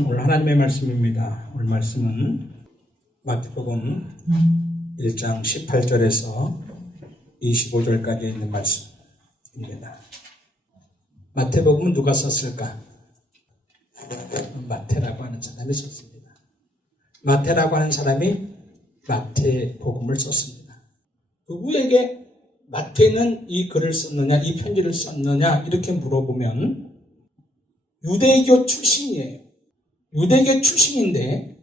오늘 하나님의 말씀입니다. 오늘 말씀은 마태복음 1장 18절에서 25절까지 있는 말씀입니다. 마태복음은 누가 썼을까? 마태라고 하는 사람이 썼습니다. 마태라고 하는 사람이 마태복음을 썼습니다. 누구에게 마태는 이 글을 썼느냐, 이 편지를 썼느냐 이렇게 물어보면 유대교 출신이에요. 유대교 출신인데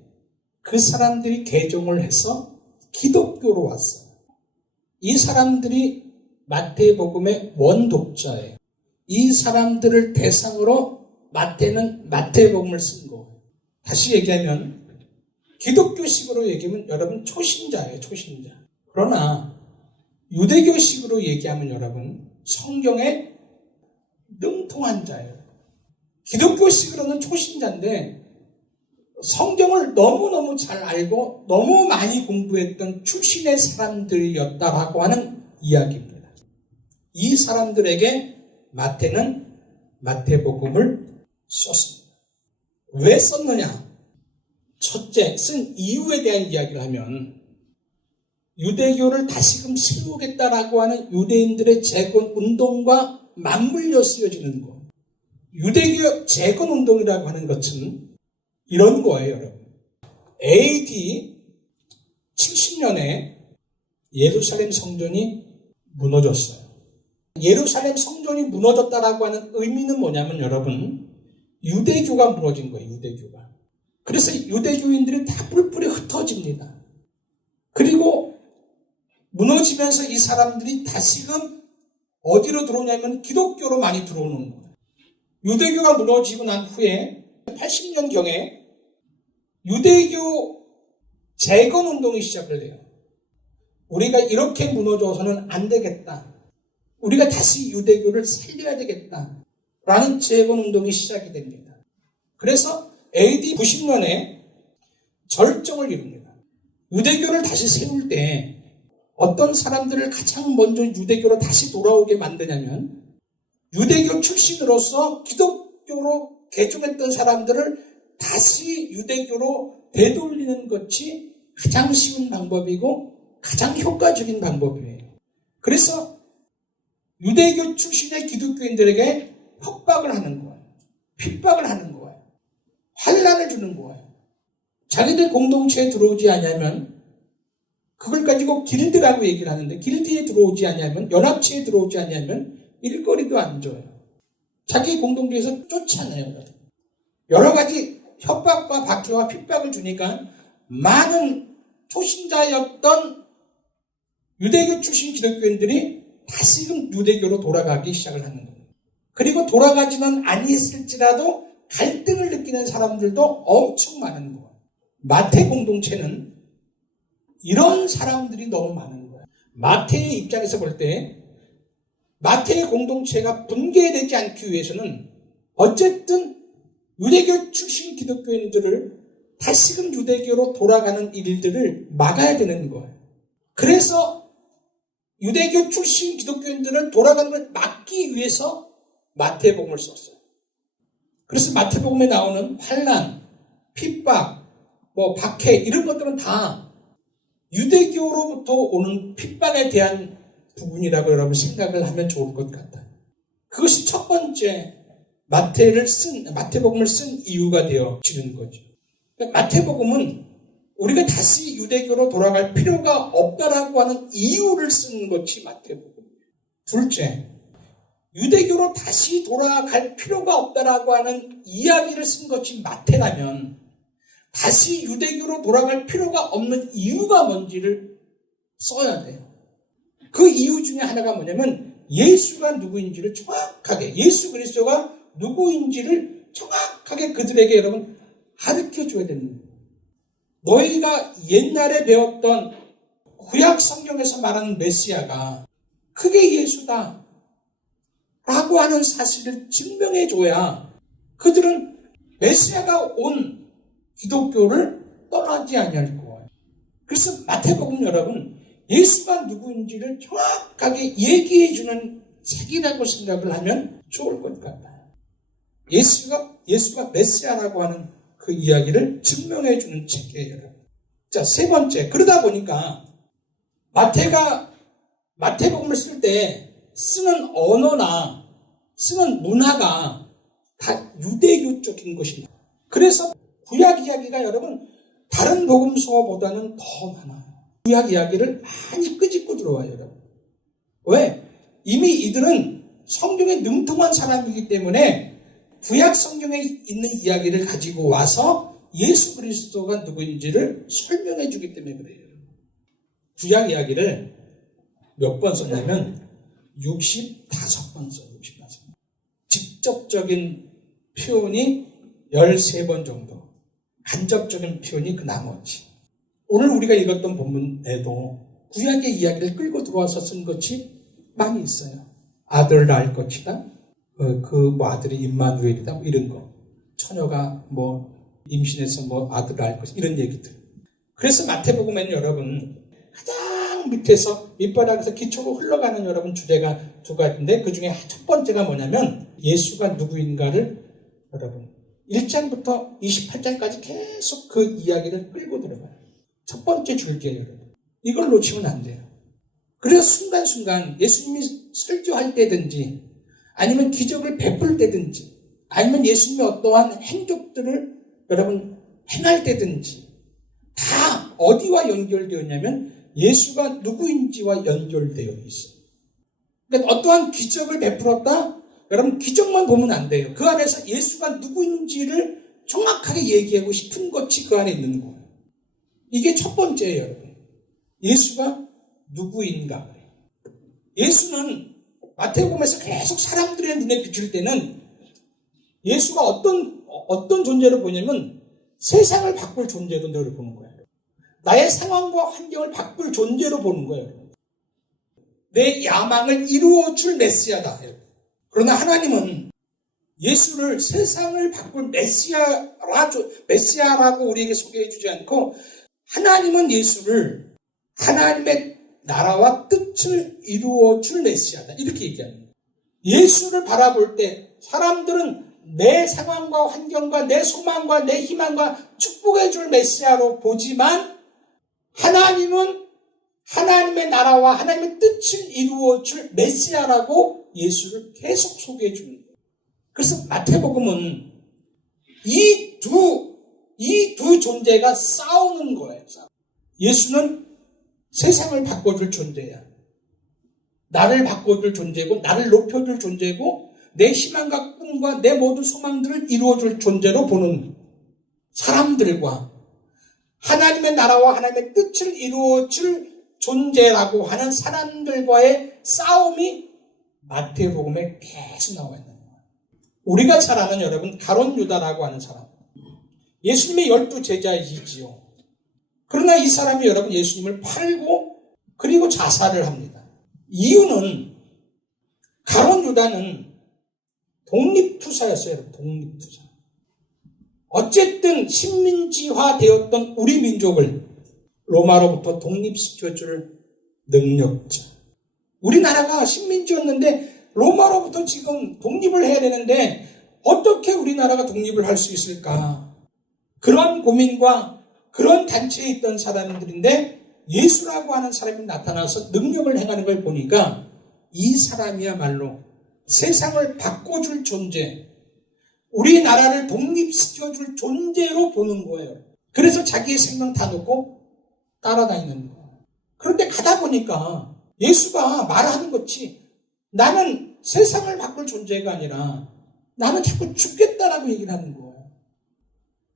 그 사람들이 개종을 해서 기독교로 왔어요. 이 사람들이 마태복음의 원독자예요. 이 사람들을 대상으로 마태는 마태복음을 쓴 거예요. 다시 얘기하면 기독교식으로 얘기하면 여러분 초신자예요. 초신자. 그러나 유대교식으로 얘기하면 여러분 성경에 능통한 자예요. 기독교식으로는 초신자인데 성경을 너무너무 잘 알고 너무 많이 공부했던 출신의 사람들이었다라고 하는 이야기입니다. 이 사람들에게 마태는 마태복음을 썼습니다. 왜 썼느냐? 첫째, 쓴 이유에 대한 이야기를 하면 유대교를 다시금 세우겠다라고 하는 유대인들의 재건 운동과 맞물려 쓰여지는 것. 유대교 재건 운동이라고 하는 것은 이런 거예요, 여러분. AD 70년에 예루살렘 성전이 무너졌어요. 예루살렘 성전이 무너졌다라고 하는 의미는 뭐냐면 여러분, 유대교가 무너진 거예요, 유대교가. 그래서 유대교인들이 다 뿔뿔이 흩어집니다. 그리고 무너지면서 이 사람들이 다시금 어디로 들어오냐면 기독교로 많이 들어오는 거예요. 유대교가 무너지고 난 후에 80년경에 유대교 재건 운동이 시작을 해요. 우리가 이렇게 무너져서는 안 되겠다. 우리가 다시 유대교를 살려야 되겠다. 라는 재건 운동이 시작이 됩니다. 그래서 AD 90년에 절정을 이룹니다. 유대교를 다시 세울 때 어떤 사람들을 가장 먼저 유대교로 다시 돌아오게 만드냐면 유대교 출신으로서 기독교로 개종했던 사람들을 다시 유대교로 되돌리는 것이 가장 쉬운 방법이고 가장 효과적인 방법이에요. 그래서 유대교 출신의 기독교인들에게 협박을 하는 거예요. 핍박을 하는 거예요. 환난을 주는 거예요. 자기들 공동체에 들어오지 않으면 그걸 가지고 길드라고 얘기를 하는데 길드에 들어오지 않으면 연합체에 들어오지 않으면 일거리도 안 줘요. 자기 공동체에서 쫓아내요. 여러 가지 협박과 박해와 핍박을 주니까 많은 초신자였던 유대교 출신 기독교인들이 다시금 유대교로 돌아가기 시작을 하는 거예요. 그리고 돌아가지는 아니했을지라도 갈등을 느끼는 사람들도 엄청 많은 거예요. 마태 공동체는 이런 사람들이 너무 많은 거예요. 마태의 입장에서 볼 때 마태의 공동체가 붕괴되지 않기 위해서는 어쨌든 유대교 출신 기독교인들을 다시금 유대교로 돌아가는 일들을 막아야 되는 거예요. 그래서 유대교 출신 기독교인들을 돌아가는 걸 막기 위해서 마태복음을 썼어요. 그래서 마태복음에 나오는 환난, 핍박, 박해 이런 것들은 다 유대교로부터 오는 핍박에 대한 부분이라고 여러분 생각을 하면 좋을 것 같아요. 그것이 첫 번째 마태복음을 쓴 이유가 되어지는 거죠. 마태복음은 우리가 다시 유대교로 돌아갈 필요가 없다라고 하는 이유를 쓴 것이 마태복음이에요. 둘째, 유대교로 다시 돌아갈 필요가 없다라고 하는 이야기를 쓴 것이 마태라면 다시 유대교로 돌아갈 필요가 없는 이유가 뭔지를 써야 돼요. 그 이유 중에 하나가 뭐냐면 예수가 누구인지를 정확하게, 예수 그리스도가 누구인지를 정확하게 그들에게 여러분 가르쳐줘야 됩니다. 너희가 옛날에 배웠던 구약 성경에서 말하는 메시아가 그게 예수다 라고 하는 사실을 증명해줘야 그들은 메시아가 온 기독교를 떠나지 아니할 거예요. 그래서 마태복음 여러분 예수가 누구인지를 정확하게 얘기해주는 책이라고 생각을 하면 좋을 것 같아요. 예수가 메시아라고 하는 그 이야기를 증명해 주는 책이에요, 여러분. 자, 세 번째. 그러다 보니까 마태복음을 쓸 때 쓰는 언어나 쓰는 문화가 다 유대교 쪽인 것입니다. 그래서 구약 이야기가 여러분 다른 복음서보다는 더 많아요. 구약 이야기를 많이 끄집고 들어와요, 여러분. 왜? 이미 이들은 성경에 능통한 사람이기 때문에 구약 성경에 있는 이야기를 가지고 와서 예수 그리스도가 누구인지를 설명해 주기 때문에 그래요. 구약 이야기를 몇 번 썼냐면 65번 써요. 65번. 직접적인 표현이 13번 정도. 간접적인 표현이 그 나머지. 오늘 우리가 읽었던 본문에도 구약의 이야기를 끌고 들어와서 쓴 것이 많이 있어요. 아들 낳을 것이다. 아들이 임마누엘이다. 이런 거. 처녀가 임신해서 아들 낳을 것이다. 이런 얘기들. 그래서 마태복음에는 여러분 가장 밑에서 밑바닥에서 기초로 흘러가는 여러분 주제가 두 가지인데 그 중에 첫 번째가 뭐냐면 예수가 누구인가를 여러분 1장부터 28장까지 계속 그 이야기를 끌고 들어가요. 첫 번째 줄기예요, 여러분. 이걸 놓치면 안 돼요. 그래서 순간순간 예수님이 설교할 때든지 아니면 기적을 베풀 때든지 아니면 예수님이 어떠한 행적들을 여러분 행할 때든지 다 어디와 연결되었냐면 예수가 누구인지와 연결되어 있어요. 그러니까 어떠한 기적을 베풀었다? 여러분 기적만 보면 안 돼요. 그 안에서 예수가 누구인지를 정확하게 얘기하고 싶은 것이 그 안에 있는 거예요. 이게 첫 번째예요, 여러분. 예수가 누구인가. 예수는 마태복음에서 계속 사람들의 눈에 비출 때는 예수가 어떤 존재로 보냐면 세상을 바꿀 존재로 늘 보는 거예요. 나의 상황과 환경을 바꿀 존재로 보는 거예요. 내 야망을 이루어줄 메시아다. 그러나 하나님은 예수를 세상을 바꿀 메시아라고 우리에게 소개해 주지 않고 하나님은 예수를 하나님의 나라와 뜻을 이루어줄 메시아다. 이렇게 얘기합니다. 예수를 바라볼 때 사람들은 내 상황과 환경과 내 소망과 내 희망과 축복해 줄 메시아로 보지만 하나님은 하나님의 나라와 하나님의 뜻을 이루어줄 메시아라고 예수를 계속 소개해 주는 거예요. 그래서 마태복음은 이 두 존재가 싸우는 거예요. 예수는 세상을 바꿔줄 존재야. 나를 바꿔줄 존재고 나를 높여줄 존재고 내 희망과 꿈과 내 모든 소망들을 이루어줄 존재로 보는 사람들과 하나님의 나라와 하나님의 뜻을 이루어줄 존재라고 하는 사람들과의 싸움이 마태복음에 계속 나와 있는 거예요. 우리가 잘 아는 여러분 가룟 유다라고 하는 사람. 예수님의 12 제자이지요. 그러나 이 사람이 여러분 예수님을 팔고 그리고 자살을 합니다. 이유는 가룟 유다는 독립투사였어요. 여러분. 독립투사. 어쨌든 식민지화 되었던 우리 민족을 로마로부터 독립시켜줄 능력자. 우리나라가 식민지였는데 로마로부터 지금 독립을 해야 되는데 어떻게 우리나라가 독립을 할 수 있을까? 그런 고민과 그런 단체에 있던 사람들인데 예수라고 하는 사람이 나타나서 능력을 행하는 걸 보니까 이 사람이야말로 세상을 바꿔줄 존재, 우리나라를 독립시켜줄 존재로 보는 거예요. 그래서 자기의 생명 다 놓고 따라다니는 거예요. 그런데 가다 보니까 예수가 말하는 것이 나는 세상을 바꿀 존재가 아니라 나는 자꾸 죽겠다라고 얘기를 하는 거예요.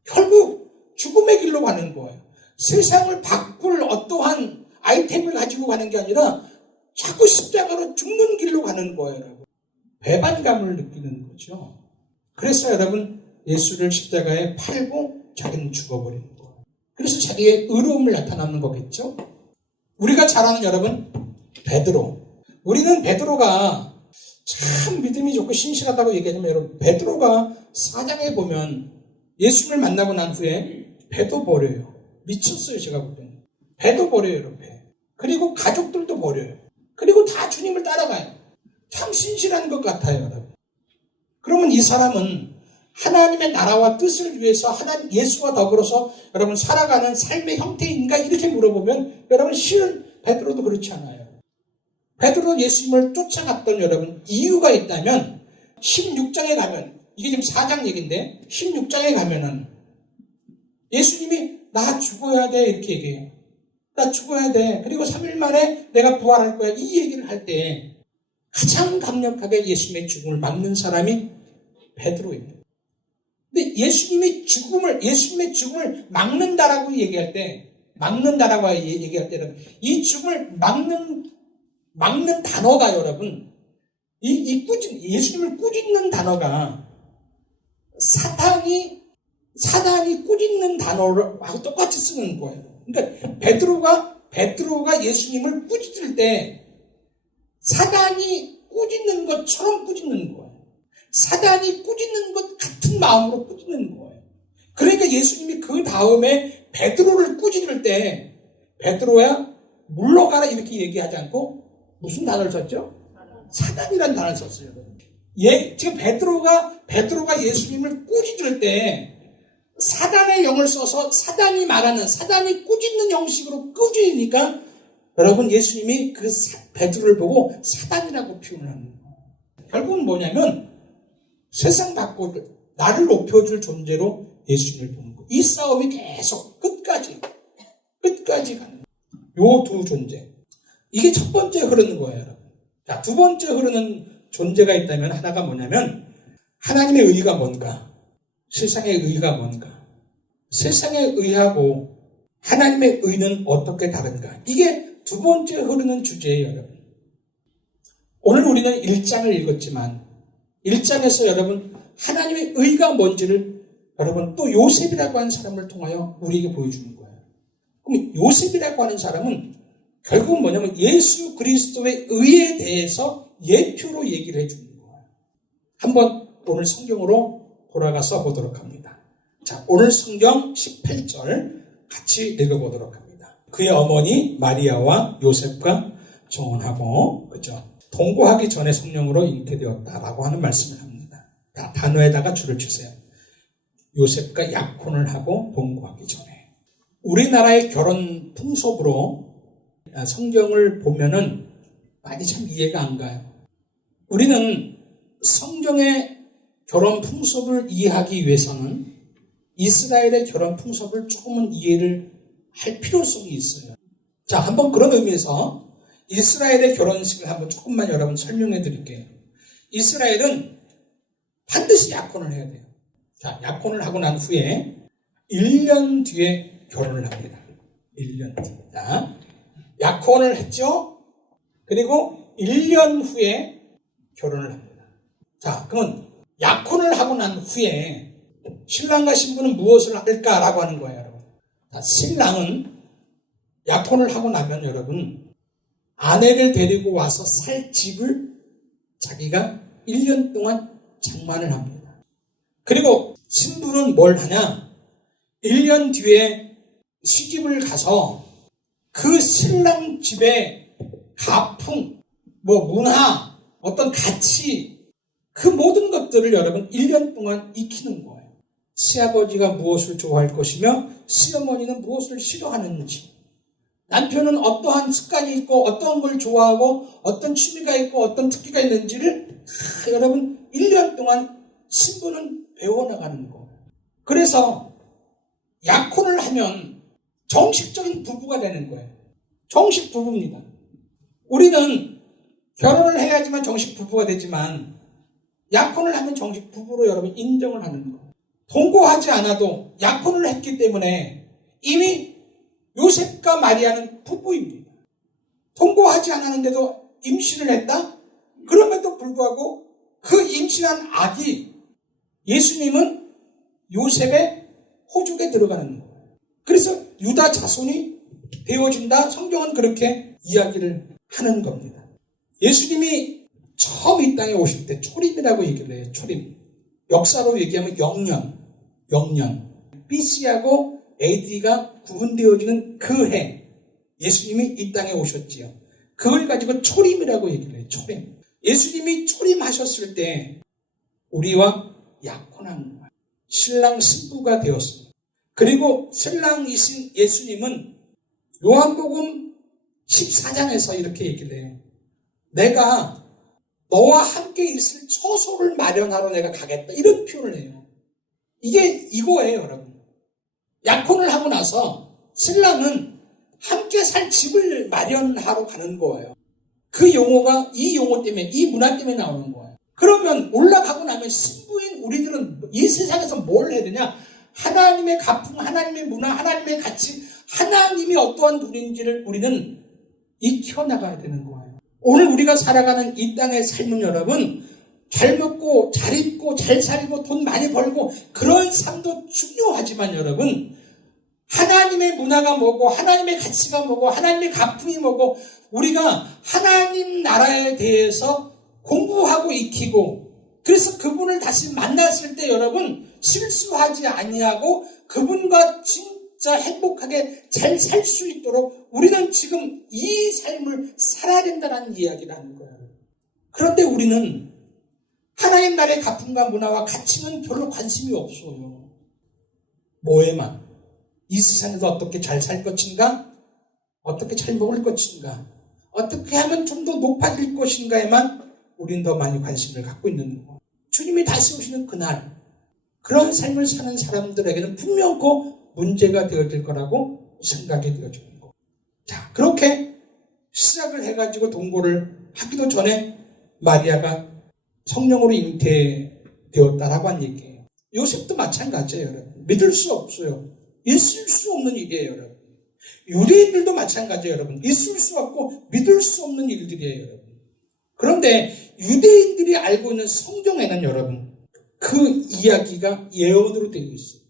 결국 죽음의 길로 가는 거예요. 세상을 바꿀 어떠한 아이템을 가지고 가는 게 아니라 자꾸 십자가로 죽는 길로 가는 거예요. 여러분. 배반감을 느끼는 거죠. 그래서 여러분 예수를 십자가에 팔고 자기는 죽어버리는 거예요. 그래서 자기의 의로움을 나타나는 거겠죠. 우리가 잘 아는 여러분 베드로. 우리는 베드로가 참 믿음이 좋고 신실하다고 얘기하지만 여러분 베드로가 4장에 보면 예수님을 만나고 난 후에 배도 버려요. 미쳤어요. 제가 볼 때는. 배도 버려요. 여러분. 배. 그리고 가족들도 버려요. 그리고 다 주님을 따라가요. 참 신실한 것 같아요. 여러분. 그러면 이 사람은 하나님의 나라와 뜻을 위해서 하나님 예수와 더불어서 여러분 살아가는 삶의 형태인가 이렇게 물어보면 여러분 실은 베드로도 그렇지 않아요. 베드로 예수님을 쫓아갔던 여러분 이유가 있다면 16장에 가면 이게 지금 4장 얘기인데 16장에 가면은 예수님이 나 죽어야 돼 이렇게 얘기해요. 나 죽어야 돼. 그리고 3일 만에 내가 부활할 거야. 이 얘기를 할 때 가장 강력하게 예수님의 죽음을 막는 사람이 베드로입니다. 근데 예수님의 죽음을 막는다라고 얘기할 때 이 죽음을 막는 단어가 여러분 예수님을 꾸짖는 단어가 사단이 꾸짖는 단어하고 똑같이 쓰는 거예요. 그러니까 베드로가 예수님을 꾸짖을 때 사단이 꾸짖는 것처럼 꾸짖는 거예요. 사단이 꾸짖는 것 같은 마음으로 꾸짖는 거예요. 그러니까 예수님이 그 다음에 베드로를 꾸짖을 때 베드로야 물러가라 이렇게 얘기하지 않고 무슨 단어를 썼죠? 사단이라는 단어를 썼어요. 지금 베드로가 예수님을 꾸짖을 때 사단의 영을 써서 사단이 꾸짖는 형식으로 꾸짖으니까 여러분 예수님이 그 베드로를 보고 사단이라고 표현을 합니다. 결국은 뭐냐면 세상 받고 나를 높여줄 존재로 예수님을 보는 거예요. 이 싸움이 계속 끝까지 가는 요 두 존재. 이게 첫 번째 흐르는 거예요, 여러분. 자, 두 번째 흐르는 존재가 있다면 하나가 뭐냐면 하나님의 의가 뭔가, 세상의 의가 뭔가, 세상의 의하고 하나님의 의는 어떻게 다른가. 이게 두 번째 흐르는 주제예요, 여러분. 오늘 우리는 1장을 읽었지만 1장에서 여러분 하나님의 의가 뭔지를 여러분 또 요셉이라고 하는 사람을 통하여 우리에게 보여주는 거예요. 그럼 요셉이라고 하는 사람은 결국은 뭐냐면 예수 그리스도의 의에 대해서 예표로 얘기를 해주는 거예요. 한번 오늘 성경으로 돌아가서 보도록 합니다. 자, 오늘 성경 18절 같이 읽어보도록 합니다. 그의 어머니 마리아와 요셉과 정혼하고, 그죠? 동거하기 전에 성령으로 잉태되었다라고 하는 말씀을 합니다. 단어에다가 줄을 치세요. 요셉과 약혼을 하고 동거하기 전에. 우리나라의 결혼 풍속으로 성경을 보면은 많이 참 이해가 안 가요. 우리는 성경의 결혼 풍속을 이해하기 위해서는 이스라엘의 결혼 풍속을 조금은 이해를 할 필요성이 있어요. 자, 한번 그런 의미에서 이스라엘의 결혼식을 한번 조금만 여러분 설명해 드릴게요. 이스라엘은 반드시 약혼을 해야 돼요. 자, 약혼을 하고 난 후에 1년 뒤에 결혼을 합니다. 1년 뒤에. 자, 약혼을 했죠? 그리고 1년 후에 결혼을 합니다. 자, 그러면 약혼을 하고 난 후에 신랑과 신부는 무엇을 할까라고 하는 거예요, 여러분. 자, 신랑은 약혼을 하고 나면 여러분 아내를 데리고 와서 살 집을 자기가 1년 동안 장만을 합니다. 그리고 신부는 뭘 하냐? 1년 뒤에 시집을 가서 그 신랑 집의 가풍, 문화, 어떤 가치, 그 모든 것들을 여러분 1년 동안 익히는 거예요. 시아버지가 무엇을 좋아할 것이며 시어머니는 무엇을 싫어하는지, 남편은 어떠한 습관이 있고 어떤 걸 좋아하고 어떤 취미가 있고 어떤 특기가 있는지를 여러분 1년 동안 신부는 배워나가는 거예요. 그래서 약혼을 하면 정식적인 부부가 되는 거예요. 정식 부부입니다. 우리는 결혼을 해야지만 정식 부부가 되지만 약혼을 하면 정식 부부로 여러분 인정을 하는 거예요. 동거하지 않아도 약혼을 했기 때문에 이미 요셉과 마리아는 부부입니다. 동거하지 않았는데도 임신을 했다? 그럼에도 불구하고 그 임신한 아기, 예수님은 요셉의 호족에 들어가는 거예요. 그래서 유다 자손이 되어진다. 성경은 그렇게 이야기를 하는 겁니다. 예수님이 처음 이 땅에 오실 때 초림이라고 얘기를 해요. 초림. 역사로 얘기하면 영년. BC하고 AD가 구분되어지는 그 해 예수님이 이 땅에 오셨지요. 그걸 가지고 초림이라고 얘기를 해요. 초림. 예수님이 초림하셨을 때 우리와 약혼한 거예요. 신랑 신부가 되었습니다. 그리고 신랑이신 예수님은 요한복음 14장에서 이렇게 얘기를 해요. 내가 너와 함께 있을 처소를 마련하러 내가 가겠다. 이런 표현을 해요. 이게 이거예요, 여러분. 약혼을 하고 나서 신랑은 함께 살 집을 마련하러 가는 거예요. 그 용어가 이 용어 때문에, 이 문화 때문에 나오는 거예요. 그러면 올라가고 나면 신부인 우리들은 이 세상에서 뭘 해야 되냐? 하나님의 가풍, 하나님의 문화, 하나님의 가치, 하나님이 어떠한 분인지를 우리는 익혀나가야 되는 거예요. 오늘 우리가 살아가는 이 땅의 삶은 여러분, 잘 먹고 잘 입고 잘 살고 돈 많이 벌고 그런 삶도 중요하지만 여러분, 하나님의 문화가 뭐고 하나님의 가치가 뭐고 하나님의 가풍이 뭐고 우리가 하나님 나라에 대해서 공부하고 익히고, 그래서 그분을 다시 만났을 때 여러분 실수하지 아니하고 그분과 진짜 행복하게 잘 살 수 있도록 우리는 지금 이 삶을 살아야 된다는 이야기를 하는 거예요. 그런데 우리는 하나님 나라의 가풍과 문화와 가치는 별로 관심이 없어요. 뭐에만? 이 세상에서 어떻게 잘 살 것인가? 어떻게 잘 먹을 것인가? 어떻게 하면 좀 더 높아질 것인가에만 우리는 더 많이 관심을 갖고 있는 거예요. 주님이 다시 오시는 그날, 그런 삶을 사는 사람들에게는 분명코 문제가 되어질 거라고 생각이 되어지는 거예요. 자, 그렇게 시작을 해가지고 동거를 하기도 전에 마리아가 성령으로 잉태되었다라고 한 얘기예요. 요셉도 마찬가지예요, 여러분. 믿을 수 없어요. 있을 수 없는 일이에요, 여러분. 유대인들도 마찬가지예요, 여러분. 있을 수 없고 믿을 수 없는 일들이에요, 여러분. 그런데 유대인들이 알고 있는 성경에는 여러분, 그 이야기가 예언으로 되어 있어요.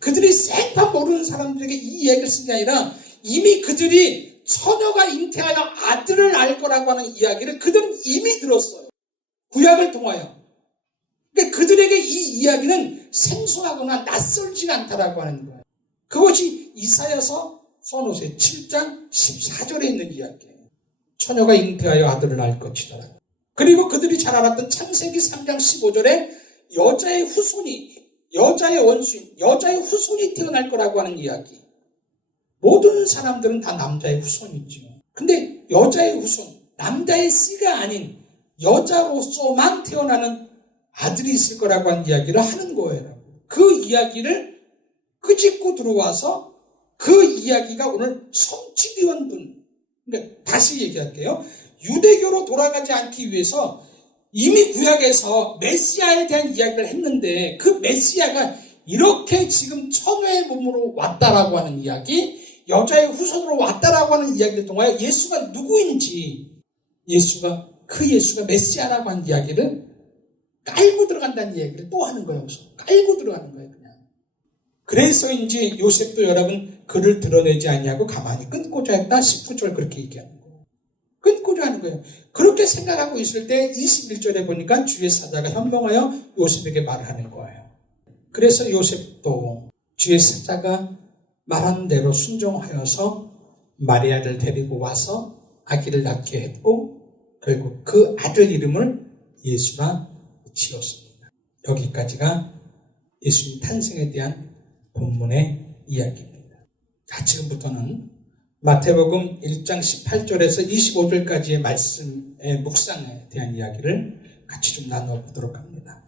그들이 생판 모르는 사람들에게 이 이야기를 쓴 게 아니라 이미 그들이 처녀가 잉태하여 아들을 낳을 거라고 하는 이야기를 그들은 이미 들었어요. 구약을 통하여. 그러니까 그들에게 이 이야기는 생소하거나 낯설지 않다라고 하는 거예요. 그것이 이사야서 선호세 7장 14절에 있는 이야기예요. 처녀가 잉태하여 아들을 낳을 것이다. 그리고 그들이 잘 알았던 창세기 3장 15절에 여자의 후손이, 여자의 원수인, 여자의 후손이 태어날 거라고 하는 이야기. 모든 사람들은 다 남자의 후손이죠. 근데 여자의 후손, 남자의 씨가 아닌 여자로서만 태어나는 아들이 있을 거라고 하는 이야기를 하는 거예요. 그 이야기를 끄집고 들어와서 그 이야기가 오늘 성취되는 분. 그러니까 다시 얘기할게요. 유대교로 돌아가지 않기 위해서 이미 구약에서 메시아에 대한 이야기를 했는데 그 메시아가 이렇게 지금 처녀의 몸으로 왔다라고 하는 이야기, 여자의 후손으로 왔다라고 하는 이야기를 통하여 예수가 누구인지, 그 예수가 메시아라고 하는 이야기를 깔고 들어간다는 이야기를 또 하는 거예요. 깔고 들어가는 거예요, 그냥. 그래서인지 요셉도 여러분 그를 드러내지 아니하고 가만히 끊고자 했다. 19절 그렇게 얘기하는 거예요. 끊고자 하는 거예요. 그렇게 생각하고 있을 때 21절에 보니까 주의 사자가 현명하여 요셉에게 말을 하는 거예요. 그래서 요셉도 주의 사자가 말하는 대로 순종하여서 마리아를 데리고 와서 아기를 낳게 했고 결국 그 아들 이름을 예수라 지었습니다. 여기까지가 예수님 탄생에 대한 본문의 이야기입니다. 자, 지금부터는 마태복음 1장 18절에서 25절까지의 말씀의 묵상에 대한 이야기를 같이 좀 나눠보도록 합니다.